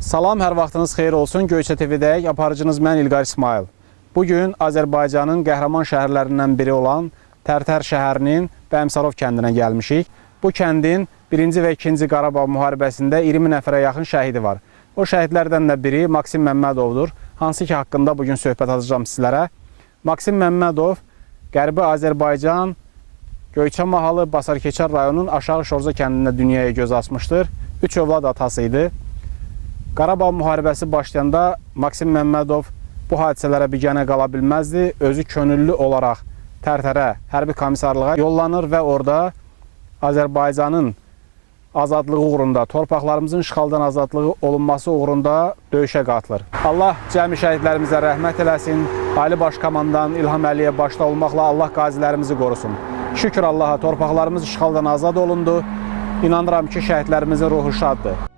Salam, hər vaxtınız xeyir olsun. Göyçə TV-dəyək, aparıcınız mən İlqar İsmail. Bugün Azərbaycanın qəhrəman şəhərlərindən biri olan Tərtər şəhərinin Bəmsarov kəndinə gəlmişik. Bu kəndin 1-ci və 2-ci Qarabağ müharibəsində 20 nəfərə yaxın şəhidi var. O şəhidlərdən də biri Maksim Məmmədovdur, hansı ki haqqında bugün söhbət açacağım sizlərə. Maksim Məmmədov Qərbi Azərbaycan Göyçə mahalı Basarkeçər rayonunun Aşağı Şorza kəndində dünyaya göz açmışdır. 3 övlad atası idi. Qarabağ müharibəsi başlayanda Maksim Məmmədov bu hadisələrə biganə qala bilməzdi. Özü könüllü olaraq Tərtərə hərbi komissarlığa yollanır və orada Azərbaycanın azadlığı uğrunda, torpaqlarımızın işğaldan azadlığı olunması uğrunda döyüşə qatılır. Allah cəmi şəhidlərimizə rəhmət eləsin. Ali Baş Komandan İlham Əliyev başda olmaqla Allah qazilərimizi qorusun. Şükür Allaha, torpaqlarımız işğaldan azad olundu. İnanıram ki, şəhidlərimizin ruhu şaddır.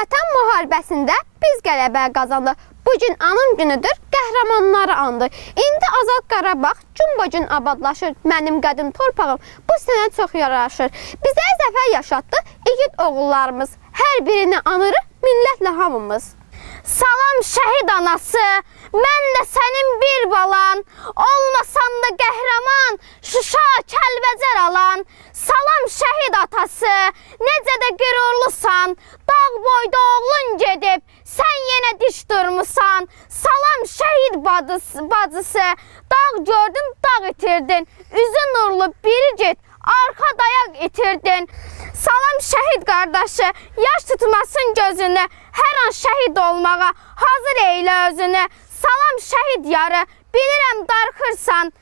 Vətən müharibəsində biz qələbə qazandıq. Bugün anım günüdür, qəhrəmanları andı. İndi Azad Qarabağ cümbəcün abadlaşır. Mənim qədim torpağım bu sənə çox yaraşır. Bizə zəfər yaşatdı igid oğullarımız. Hər birini anırıq millətlə hamımız. Salam şəhid anası, mən də sənin bir balan. Olmasan da qəhrəman, Şuşa, Kəlbəcər alan. Salam şəhid atası, necə də qürurlusan. Dağ boyda oğlun gedib, sən yenə diş durmusan. Salam şəhid bacısı, dağ gördün, dağ itirdin. Üzü nurlu biri get, arka dayaq itirdin. Salam şəhid qardaşı, yaş tutmasın gözünü. Hər an şəhid olmağa hazır eylə özünü. Salam şəhid yarı, bilirəm darxırsan.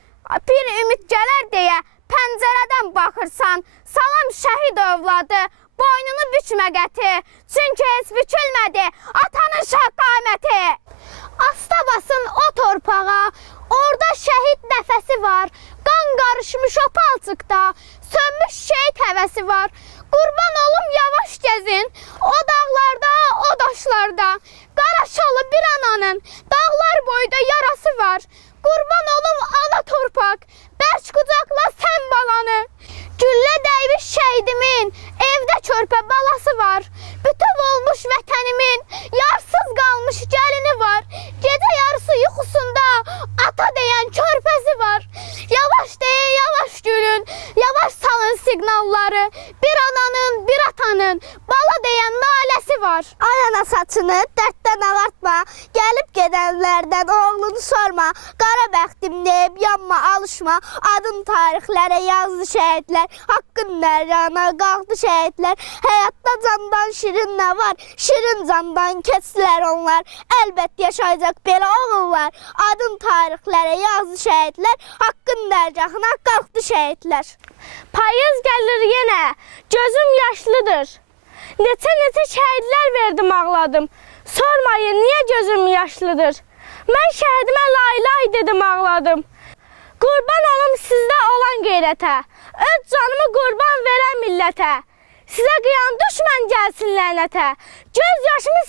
Bir ümid gələr deyə pəncərədən baxırsan. Salam şəhid övladı, boynunu bükmə qəti. Çünki heç bükülmədi atanın şəhqaməti. Asta basın o torpağa, orada şəhid nəfəsi var. Qan qarışmış o palçıqda, sönmüş şəhid həvəsi var. Qurban olum yavaş gəzin, o dağlarda, o daşlarda. Qaraşalı bir ananın dağlar boyda yarası var. Qurban olum ana torpaq, bərk qucaqla sən balanı. Güllə dəymiş şəhidimin, evdə körpə balası var. Bütöv olmuş vətənimin, yarsız qalmış gəlini var. Gecə yarısı yuxusunda ata deyən körpəsi var. Yavaş deyin, yavaş gülün, yavaş salın siqnalları. Bir ananın, bir atanın bala deyən naləsi var. Ay ana saçını dərddən ağartma, gəlib gedənlərdən oğlunu sorma. Qara bəxtim deyib yanma, alışma, adın tarixlərə yazdı şəhidlər. Haqqın nəryana qaldı şəhidlər. Həyatda candan şirin nə var? Şirin candan keçdilər onlar. Əlbət yaşayacaq belə oğullar. Adın tarixlərə yazdı şəhidlər. Haqqın nərgahına qalxdı şəhidlər. Payız gəlir yenə, gözüm yaşlıdır. Neçə şəhidlər verdim, ağladım. Sormayın, niyə gözüm yaşlıdır? Mən şəhidimə lay dedim, ağladım. Qurban olum sizdə olan qeyrətə, öz canımı qurban verən millətə. Sizə qıyan düşmən gəlsin. versin lənətə. Göz yaşımı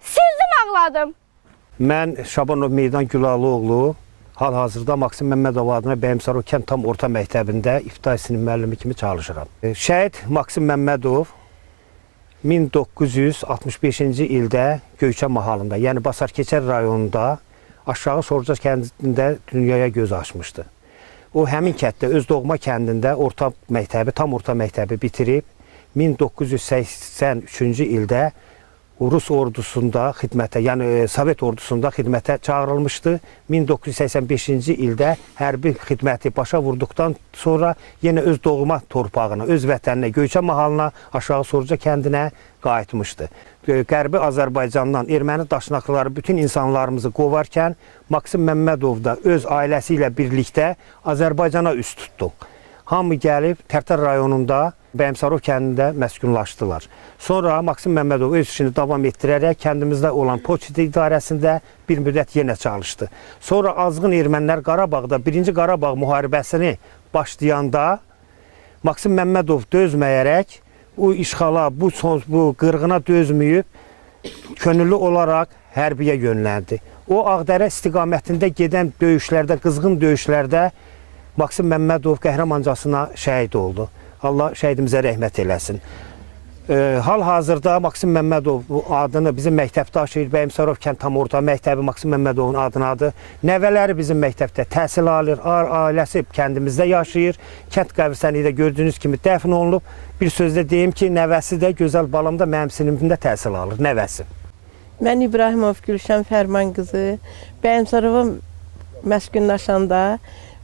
sildim ağladım. Mən Şabanov Meydan Gülalıoğlu, hal-hazırda Maksim Məmmədov adına Bəyimsarov kənd tam orta məktəbində ibtidai sinif müəllimi kimi çalışıram. Şəhid Maksim Məmmədov 1965-ci ildə Göyçə mahalında, yəni Basarkeçər rayonunda Aşağı Sorca kəndində dünyaya göz açmışdı. O həmin kənddə, öz doğma kəndində tam orta məktəbi bitirib 1983-cü ildə Rus ordusunda xidmətə, yəni Sovet ordusunda xidmətə çağırılmışdı. 1985-ci ildə hərbi xidməti başa vurduqdan sonra yenə öz doğma torpağına, öz vətəninə, Göyçə mahalına, Aşağı Sorca kəndinə qayıtmışdı. Qərbi Azərbaycandan erməni daşnaqları bütün insanlarımızı qovarkən Maksim Məmmədov da öz ailəsi ilə birlikdə Azərbaycana üst tutdu. Hamı gəlib Tərtər rayonunda Bəyimsarov kəndində məskunlaşdılar. Sonra Maksim Məmmədov öz işini davam etdirərək kəndimizdə olan Poçt idarəsində bir müddət yenə çalışdı. Sonra azğın ermənilər Qarabağda 1-ci Qarabağ müharibəsini başlayanda Maksim Məmmədov dözməyərək bu işğala, bu qırğına dözməyib könüllü olaraq hərbiyə yönləndi. O Ağdərə istiqamətində gedən döyüşlərdə, qızğın döyüşlərdə Maksim Məmmədov qəhrəmancasına şəhid oldu. Allah şəhidimizə rəhmət eləsin. Hal-hazırda Maksim Məmmədov adını bizim məktəbdə daşıyır. Bəyimsarov kənd tam orta məktəbi Maksim Məmmədovun adınadır. Nəvələri bizim məktəbdə təhsil alır, ailəsi kəndimizdə yaşayır. Kənd qəbirstanlığında gördüyünüz kimi dəfn olunub. Bir sözlə deyim ki, nəvəsi də gözəl balam da mənim sinifimdə təhsil alır, nəvəsi. Mən İbrahimov Gülşən Fərman qızı, Bəyimsarova məskunlaşanda,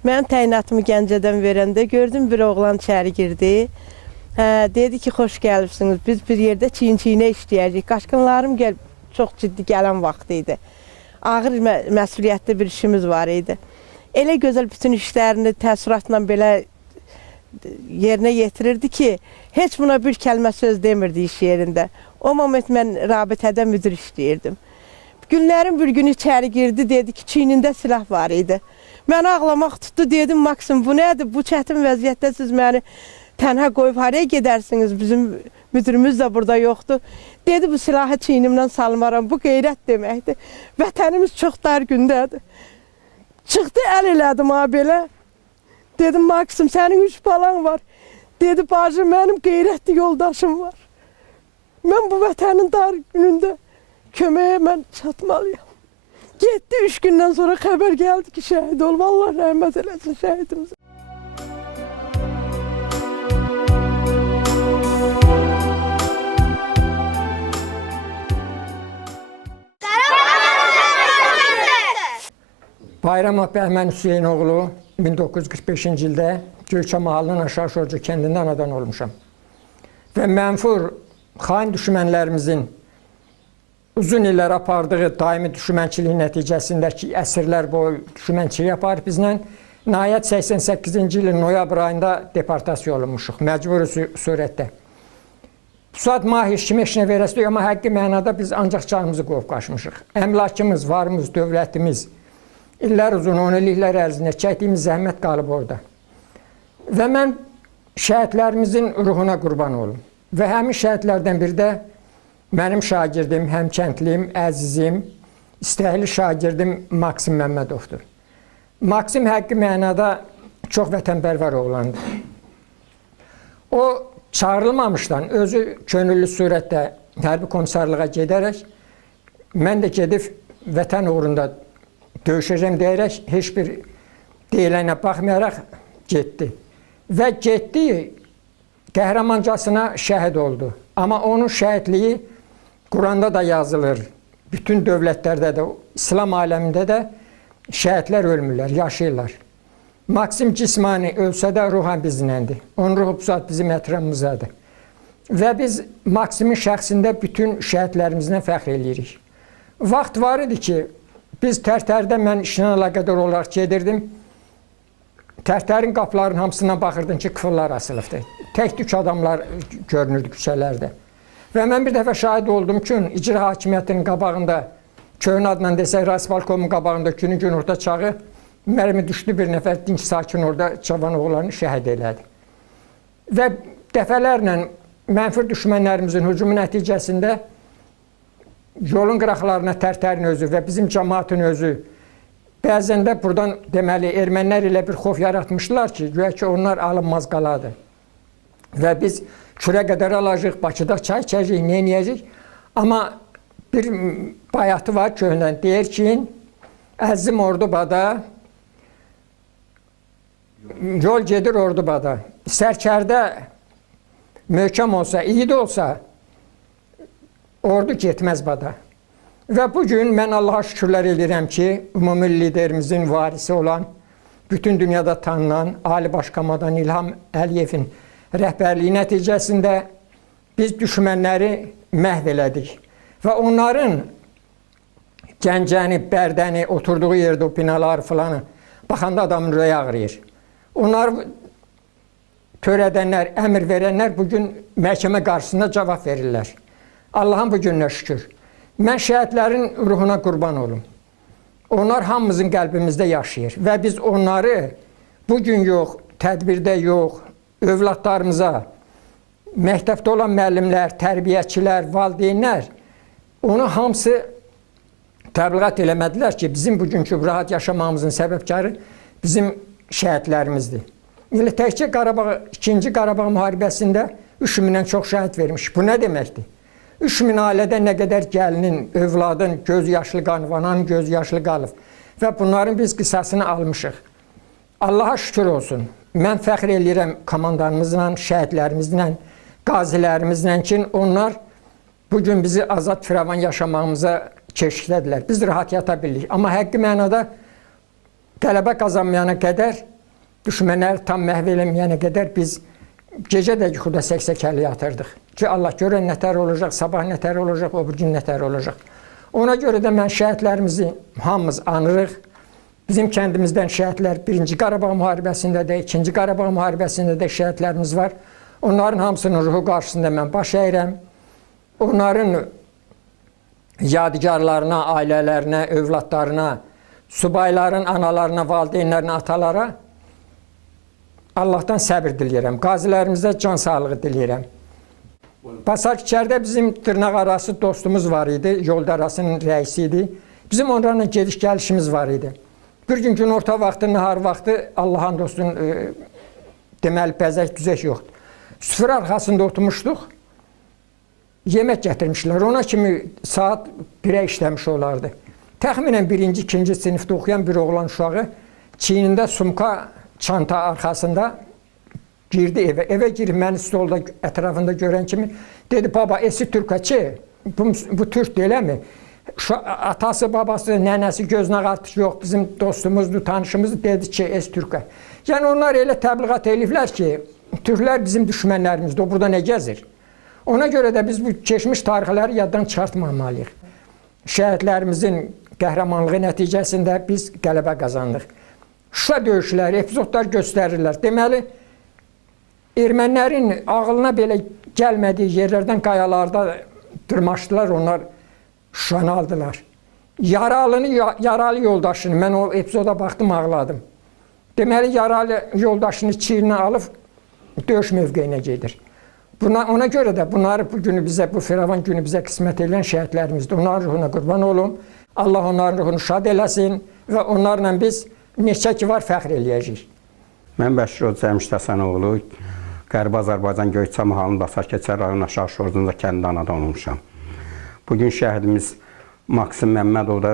mənim təyinatımı Gəncədən verəndə gördüm bir oğlan içəri girdi. Dedi ki, xoş gəlibsiniz, biz bir yerdə çiyin-çiyinə işləyəcək. Qaçqınlarım çox ciddi gələn vaxt idi. Ağır məsuliyyətli bir işimiz var idi. Elə gözəl bütün işlərini təəssüratla belə yerinə yetirirdi ki, heç buna bir kəlmə söz demirdi iş yerində. O moment mən rabitədə müdür işləyirdim. Günlərin bir günü içəri girdi, dedi ki, çiynində silah var idi. Məni ağlamaq tutdu, dedim, Maksim, bu nədir? Bu çətin vəziyyətdə siz məni tənha qoyub haraya gedərsiniz? Bizim müdürümüz də burada yoxdur. Dedi, bu silahı çiynimdən salmaram, bu qeyrət deməkdir. Vətənimiz çox dar gündədir. Çıxdı, əl elədim ha belə. Dedim, Maksim, sənin 3 balan var. Dedi, bacı, mənim qeyrətli yoldaşım var. Mən bu vətənin dar günündə köməyə mən çatmalıyam. Getdi, 3 gündən sonra xəbər gəldi ki, şəhid olub. Allah rəhmət eləsin şəhidimizə. Bayramov Bəhmən Hüseynoğlu 1945-ci ildə Göyçə mahalının Aşağı Sorca kəndində anadan olmuşam. Və mənfur xain düşmənlərimizin uzun illər apardığı daimi düşmənçilik nəticəsindəki əsrlər boyu düşmənçilik aparıb bizlə. Nəhayət 88-ci ilin noyabr ayında deportasiya olunmuşuq, məcburi surətdə. Bu saat maaş kimi işinə verəsdik, amma həqqi mənada biz ancaq canımızı qovub qaçmışıq. Əmlakımız, varımız, dövlətimiz, illər uzun, 10 illiklər ərzində çəkdiyimiz zəhmət qalıb orada. Və mən şəhidlərimizin ruhuna qurban olum. Və həmin şəhidlərdən biri də mənim şagirdim, həmkəndliyim, əzizim, istəkli şagirdim Maksim Məmmədovdur. Maksim həqqi mənada çox vətənpərvər oğlandır. O çağırılmamışdan özü könüllü surətdə hərbi komissarlığa gedərək, mən də gedib vətən uğrunda döyüşəcəm deyərək, heç bir deyilənə baxmayaraq getdi. Və getdi, qəhrəmancasına şəhid oldu. Amma onun şəhidliyi Quranda da yazılır, bütün dövlətlərdə də, İslam aləmində də şəhidlər ölmürlər, yaşayırlar. Maksim cismani ölsə də ruhan bizləndir. Onun ruhu bu saat bizim ətrafımızdadır. Və biz Maksimin şəxsində bütün şəhidlərimizlə fəxr edirik. Vaxt var idi ki, biz Tərtərdə mən işinə əlaqədar olaraq gedirdim. Tərtərin qapılarının hamısından baxırdım ki, qıfıllar asılıbdır. Tək-tük adamlar görünürdü küçələrdə. Və mən bir dəfə şahid oldum ki, icra hakimiyyətinin qabağında, köyün adla desək, Rasibalkomun qabağında günün orta çağı, mərmi düşdü, bir nəfər dinç sakin orada cavan oğlanı şəhid elədi. Və dəfələrlə mənfur düşmənlərimizin hücumu nəticəsində yolun qıraqlarına Tərtərin özü və bizim cəmaatın özü bəzən də buradan deməli ermənilər ilə bir xof yaratmışdılar ki, güya ki onlar alınmaz qaladır. Və biz Kürə qədər alacaq, Bakıda çay içəcək, nə edəcək? Amma bir bayatı var köhnədən, deyir ki, əzim Ordubada, yol gedir Ordubada. Sərkərdə möhkəm olsa, iyi də olsa, ordu getməz bada. Və bugün mən Allaha şükürlər edirəm ki, ümumi liderimizin varisi olan, bütün dünyada tanınan Ali Başkomandan İlham Əliyevin rəhbərliyi nəticəsində biz düşmənləri məhv elədik. Və onların Gəncəni, Bərdəni, oturduğu yerdə o binalar filanı baxanda adamın ürəyi ağrıyır. Onlar törədənlər, əmr verənlər bugün məhkəmə qarşısında cavab verirlər. Allahın bu gününə şükür. Mən şəhidlərin ruhuna qurban olum. Onlar hamımızın qəlbimizdə yaşayır və biz onları bugün yox, tədbirdə yox, övladlarımıza, məktəbdə olan müəllimlər, tərbiyəçilər, valideynlər onu hamısı təbliğat eləmədilər ki, bizim bugünkü rahat yaşamağımızın səbəbkarı bizim şəhidlərimizdir. Elə təkcə Qarabağ, 2-ci Qarabağ müharibəsində 3000-dən çox şəhid vermiş. Bu nə deməkdir? 3000 ailədə nə qədər gəlinin, övladın göz yaşlı qalıb, ananın göz yaşlı qalıb və bunların biz qisasını almışıq. Allaha şükür olsun. Mən fəxr edirəm komandanımızla, şəhidlərimizlə, qazilərimizlə ki, onlar bugün bizi azad firavan yaşamağımıza keşikdədilər. Biz rahat yata bilirik. Amma həqqi mənada qələbə qazanmayana qədər, düşmənləri tam məhv eləməyənə qədər biz gecə də yuxuda səksəkəli yatırdıq. Ki, Allah görən nətər olacaq, sabah nətər olacaq, o bir gün nətər olacaq. Ona görə də mən şəhidlərimizi hamımız anırıq. Bizim kəndimizdən şəhidlər 1-ci Qarabağ müharibəsində də, 2-ci Qarabağ müharibəsində də şəhidlərimiz var. Onların hamısının ruhu qarşısında mən baş əyirəm. Onların yadigarlarına, ailələrinə, övladlarına, subayların analarına, valideynlərinə, atalara Allahdan səbir diləyirəm. Qazilərimizə can sağlığı diləyirəm. Basarkərdə bizim dırnaq arası dostumuz var idi, yoldarasının rəisi idi. Bizim onlarla gediş gəlişimiz var idi. Bir gün günorta vaxtı, nahar vaxtı Allahın dostun deməli bəzək düzək yoxdur. Süfrə arxasında oturmuşduq. Yemək gətirmişlər. Ona kimi saat 1-ə işləmiş olardı. Təxminən 1-ci, 2-ci sinifdə oxuyan bir oğlan uşağı çiynində sumka, çanta arxasında girdi evə. Evə girib məni stolda ətrafında görən kimi dedi, baba, esi türkəçi, bu türk deyiləmi? Atası, babası, nənəsi gözünə qartış yox, bizim dostumuzdur, tanışımızdır, dedi ki, es türkə. Yəni onlar elə təbliğat eləyiblər ki, türklər bizim düşmənlərimizdir, o burada nə gəzir? Ona görə də biz bu keçmiş tarixləri yaddan çıxartmamalıyıq. Şəhidlərimizin qəhrəmanlığı nəticəsində biz qələbə qazandıq. Şuşa döyüşləri, epizodlar göstərirlər. Deməli, ermənilərin ağılına belə gəlmədiyi yerlərdən qayalarda dırmaşdılar, onlar Şuşanı aldılar. Yaralı yoldaşını, mən o epizoda baxdım, ağladım. Deməli, yaralı yoldaşını çiğrinə alıb döyüş mövqeyinə gedir. Ona görə də bunları bu günü bizə, bu firavan günü bizə qismət edən şəhidlərimizdir. Onların ruhuna qurban olum. Allah onların ruhunu şad eləsin və onlarla biz neçə ki var fəxr eləyəcəyik. Mən Bəşirov Cəmişd Həsənoğlu, Qərbi Azərbaycan Göyçə mahalının Basarkeçər rayonunun Aşağı Şorzunda kəndi anadan olmuşam. Bugün şəhidimiz Maksim Məmmədov da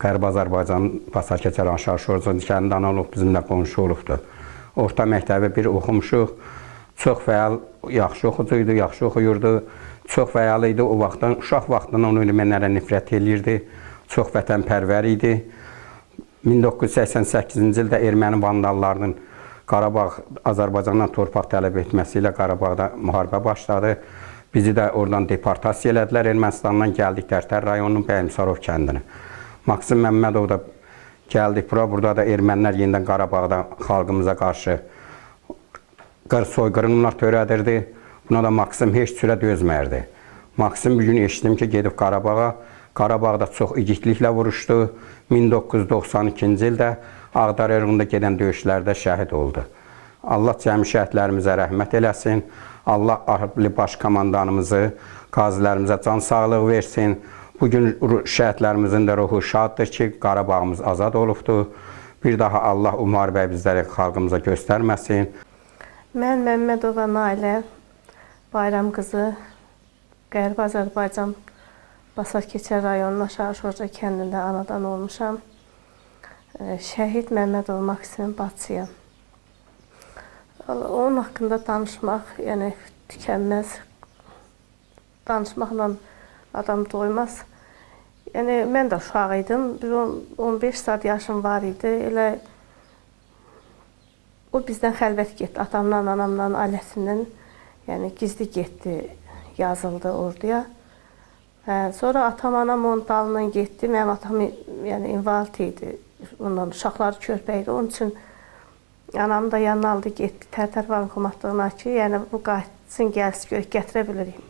Qərbi Azərbaycan Basarkeçər Aşağı Şorzunda kəndi anadan olub, bizimlə qonşu olubdur. Orta məktəbi bir oxumuşuq. Çox fəal, yaxşı oxucuydu, yaxşı oxuyurdu. Çox fəal idi. O vaxtdan, uşaq vaxtından onu ermənilərə nifrət eləyirdi. Çox vətənpərvər idi. 1988-ci ildə erməni vandallarının Qarabağ, Azərbaycandan torpaq tələb etməsi ilə Qarabağda müharibə başladı. Bizi də oradan deportasiya elədilər. Ermənistandan gəldik Tərtər rayonunun Bəyimsarov kəndinə. Maksim Məmmədov da gəldik bura. Burada da ermənilər yenidən Qarabağda xalqımıza qarşı soyqırımlar törədirdi. Buna da Maksim heç sürə dözmərdi. Maksim bugün eşitdim ki, gedib Qarabağa. Qarabağda çox igidliklə vuruşdu. 1992-ci ildə Ağdar rayonunda gedən döyüşlərdə şəhid oldu. Allah cəmi şəhidlərimizə rəhmət eləsin. Allah Ali Baş Komandanımızı, qazilərimizə can sağlığı versin. Bugün şəhidlərimizin də ruhu şaddır ki, Qarabağımız azad olubdur. Bir daha Allah o müharibəyi bizləri xalqımıza göstərməsin. Mən Məmmədova Nailə Bayram qızı, Qərbi Azərbaycan Basarkeçər rayonunun Aşağı Şorca kəndində anadan olmuşam. Şəhid Məmmədov Maksim bacısıyam. Onun haqqında danışmaq, yəni tükənməz. Danışmaqla adam doymaz. Yəni mən də uşaq idim. 15 saat yaşım var idi. Elə o bizdən xəlvət getdi. Atamla, anamla, ailəsindən, yəni gizli getdi, yazıldı orduya. Sonra atam, anam onun dalından getdi. Mənim atam yəni invalid idi. Ondan uşaqları körpə idi. Onun üçün anam da yanına aldı, getdi Tərtər bankomatlarına ki, yəni bu qayıtsın, gəlsin, görək, gətirə bilirik.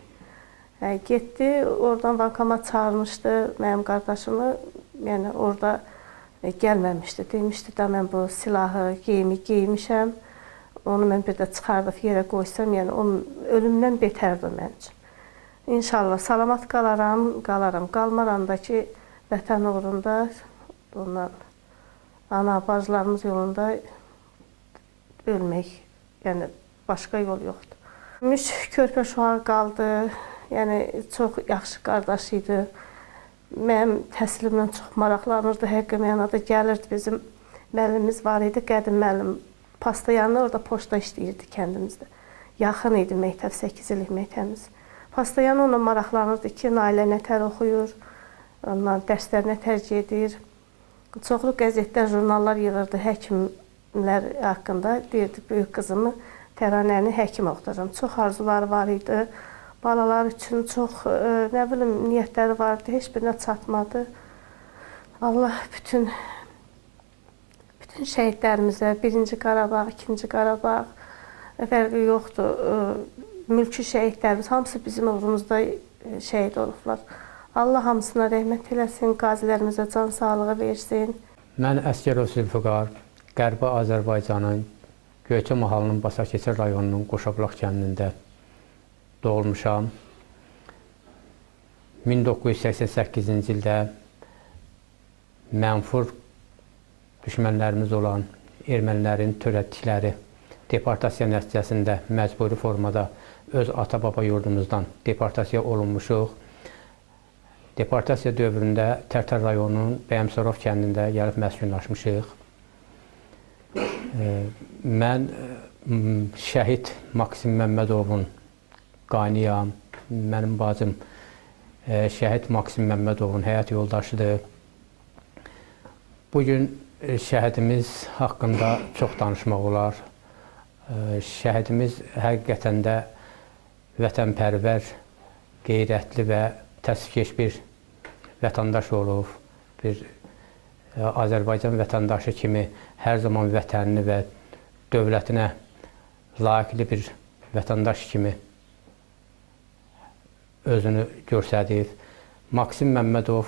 Getdi, oradan bankomat çağırmışdı mənim qardaşımı, yəni orada gəlməmişdi. Demişdi da mən bu silahı, geyimi geymişəm, onu mən bir də çıxardıb yerə qoysam, yəni onun ölümdən betərdir mənim üçün. İnşallah salamat qalaram, qalmaram da ki, vətən uğrunda, ondan ana, bacılarımız yolunda ölmək, yəni başqa yol yoxdur. Müş körpə uşağı qaldı, yəni çox yaxşı qardaş idi. Mənim təhsilimlə çox maraqlanırdı, həqiqi mənada gəlirdi. Bizim müəllimimiz var idi, qədim müəllim. Pastayanlı orada poçta işləyirdi kəndimizdə. Yaxın idi məktəb, 8 illik məktəbimiz. Pastayanı onunla maraqlanırdı ki, Nailə nətər oxuyur, ondan dərslərinə tərcih edir. Çoxlu qəzetlər, jurnallar yığırdı həkimlər haqqında. Deyirdi, böyük qızımı Təranəni həkim oxutacam. Çox arzuları var idi. Balalar üçün çox, nə bilim, niyyətləri vardı. Heç birinə çatmadı. Allah bütün şəhidlərimizə, 1-ci Qarabağ, 2-ci Qarabağ, fərqi yoxdur. Mülki şəhidlərimiz, hamısı bizim uğrumuzda şəhid olublar. Allah hamısına rəhmət eləsin, qazilərimizə can sağlığı versin. Mən Əsgərov Zülfüqar, Qərbi Azərbaycanın Göyçə mahalının Basarkeçər rayonunun Qoşabulaq kəndində doğulmuşam. 1988-ci ildə mənfur düşmənlərimiz olan ermənilərin törətdikləri deportasiya nəticəsində məcburi formada öz ata-baba yurdumuzdan deportasiya olunmuşuq. Deportasiya dövründə Tərtər rayonunun Bəyəmsarov kəndində gəlib məskunlaşmışıq. Mən şəhid Maksim Məmmədovun qaynıyam. Mənim bacım şəhid Maksim Məmmədovun həyat yoldaşıdır. Bugün şəhidimiz haqqında çox danışmaq olar. Şəhidimiz həqiqətən də vətənpərvər, qeyrətli və təsvikeş bir vətəndaş olub, bir Azərbaycan vətəndaşı kimi hər zaman vətənini və dövlətinə layiqli bir vətəndaş kimi özünü göstərib. Maksim Məmmədov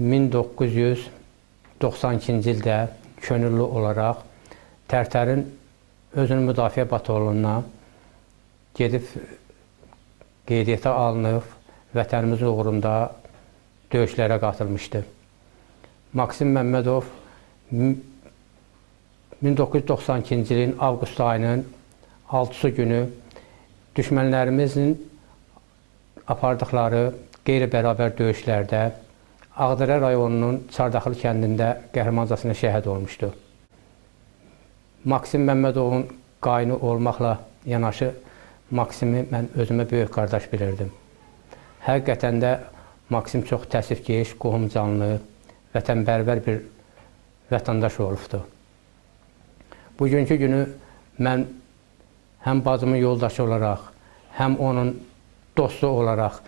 1992-ci ildə könüllü olaraq Tərtərin özünü müdafiə batalonuna gedib qeydiyyata alınıb, vətənimizin uğrunda döyüşlərə qatılmışdı. Maksim Məmmədov 1992-ci ilin avqust ayının 6-sı günü düşmənlərimizin apardıqları qeyri-bərabər döyüşlərdə Ağdərə rayonunun Çardaxıl kəndində qəhrəmancasına şəhid olmuşdu. Maksim Məmmədovun qaynı olmaqla yanaşı Maksimi mən özümə böyük qardaş bilirdim. Həqiqətən də Maksim çox təəssüfkeş, qohumcanlı, vətənpərvər bir vətəndaş olubdu. Bugünkü günü mən həm bacımın yoldaşı olaraq, həm onun dostu olaraq,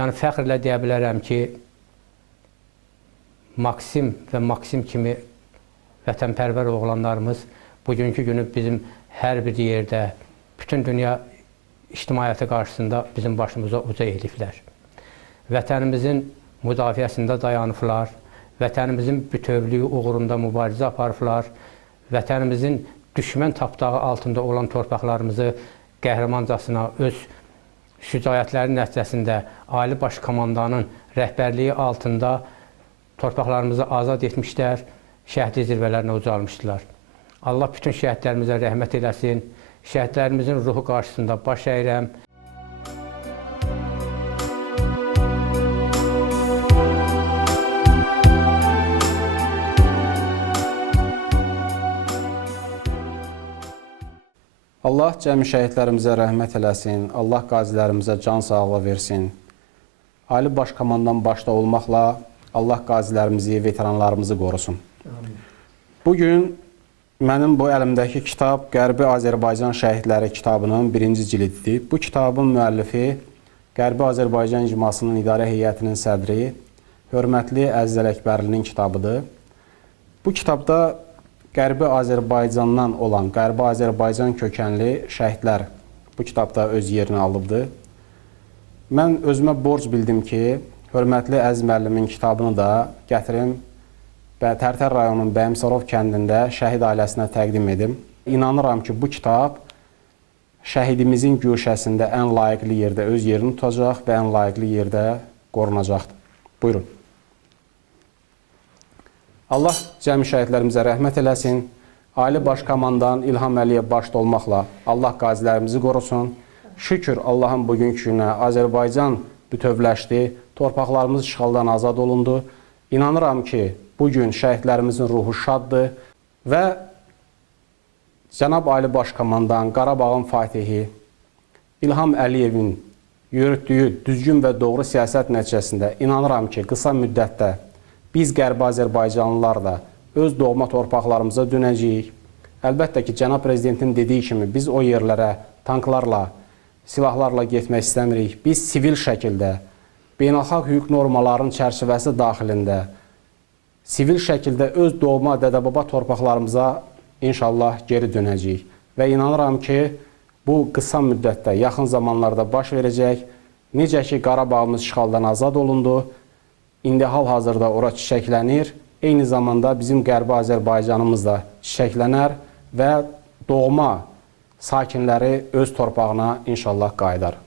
yəni fəxrlə deyə bilərəm ki, Maksim və Maksim kimi vətənpərvər oğlanlarımız bugünkü günü bizim hər bir yerdə, bütün dünya ictimaiyyəti qarşısında bizim başımıza uca eğiliblər. Vətənimizin müdafiəsində dayanıblar, vətənimizin bütövlüyü uğrunda mübarizə aparıblar, vətənimizin düşmən tapdağı altında olan torpaqlarımızı qəhrəmancasına öz şücaətləri nəticəsində Ali Baş Komandanın rəhbərliyi altında torpaqlarımızı azad etmişlər, şəhidlik zirvələrinə ucalmışdılar. Allah bütün şəhidlərimizə rəhmət eləsin, şəhidlərimizin ruhu qarşısında baş əyirəm. Allah cəmi şəhidlərimizə rəhmət eləsin, Allah qazilərimizə can sağlığı versin. Ali Baş Komandan başda olmaqla Allah qazilərimizi, veteranlarımızı qorusun. Bugün mənim bu əlimdəki kitab Qərbi Azərbaycan Şəhidləri kitabının 1-ci cildidir. Bu kitabın müəllifi Qərbi Azərbaycan İcmasının İdarə Heyətinin sədri, hörmətli Əziz Ələkbərlinin kitabıdır. Bu kitabda Qərbi Azərbaycandan olan, Qərbi Azərbaycan kökənli şəhidlər bu kitabda öz yerini alıbdır. Mən özümə borc bildim ki, hörmətli Əziz müəllimin kitabını da gətirim və Tərtər rayonunun Bəyimsarov kəndində şəhid ailəsinə təqdim edim. İnanıram ki, bu kitab şəhidimizin güşəsində ən layiqli yerdə öz yerini tutacaq və ən layiqli yerdə qorunacaqdır. Buyurun. Allah cəmi şəhidlərimizə rəhmət eləsin. Ali Baş Komandan İlham Əliyev başda olmaqla Allah qazilərimizi qorusun. Şükür Allahın bugünkü günə Azərbaycan bütövləşdi, torpaqlarımız işğaldan azad olundu. İnanıram ki, bugün şəhidlərimizin ruhu şaddır və Cənab Ali Baş Komandan, Qarabağın Fatihi İlham Əliyevin yürütdüyü düzgün və doğru siyasət nəticəsində inanıram ki, qısa müddətdə biz Qərbi Azərbaycanlılar da öz doğma torpaqlarımıza dönəcəyik. Əlbəttə ki, Cənab Prezidentin dediyi kimi biz o yerlərə tanklarla, silahlarla getmək istəmirik. Biz sivil şəkildə, beynəlxalq hüquq normalarının çərçivəsi daxilində, sivil şəkildə öz doğma dədə-baba torpaqlarımıza inşallah geri dönəcəyik. Və inanıram ki, bu qısa müddətdə, yaxın zamanlarda baş verəcək. Necə ki, Qarabağımız işğaldan azad olundu, İndi hal-hazırda ora çiçəklənir. Eyni zamanda bizim Qərbi Azərbaycanımız da çiçəklənər və doğma sakinləri öz torpağına inşallah qayıdar.